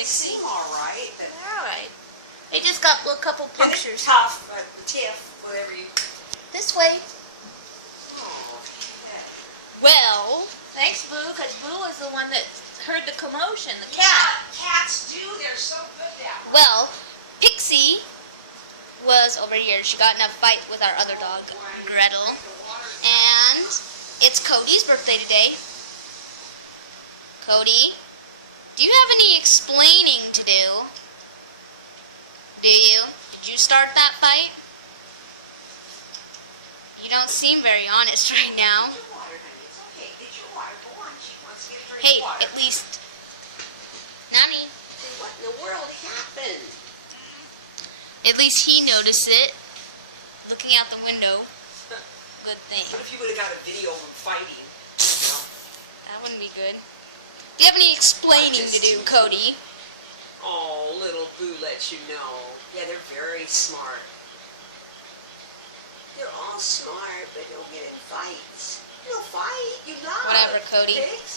They seem all right. All right. They just got a couple punctures. Tough, tiff, whatever you. This way. Oh, yeah. Well, thanks, Boo, because Boo was the one that heard the commotion. The cat. Yeah, cats do. They're so good that way. Well, Pixie was over here. She got in a fight with our other dog, Gretel. And it's Cody's birthday today. Cody, do you have any explaining to do? Do you? Did you start that fight? You don't seem very honest right now. Get your water, honey. It's okay. Get your water. Go on. She wants to get a drink Hey, of water. at least... Nani. What in the world happened? At least he noticed it. Looking out the window. Good thing. What if you would have got a video of them fighting? That wouldn't be good. Do you have any explaining to do, Cody? Oh, little Boo lets you know. Yeah, they're very smart. They're all smart, but they'll get in fights. You'll fight. You love. Whatever, Cody. Pigs.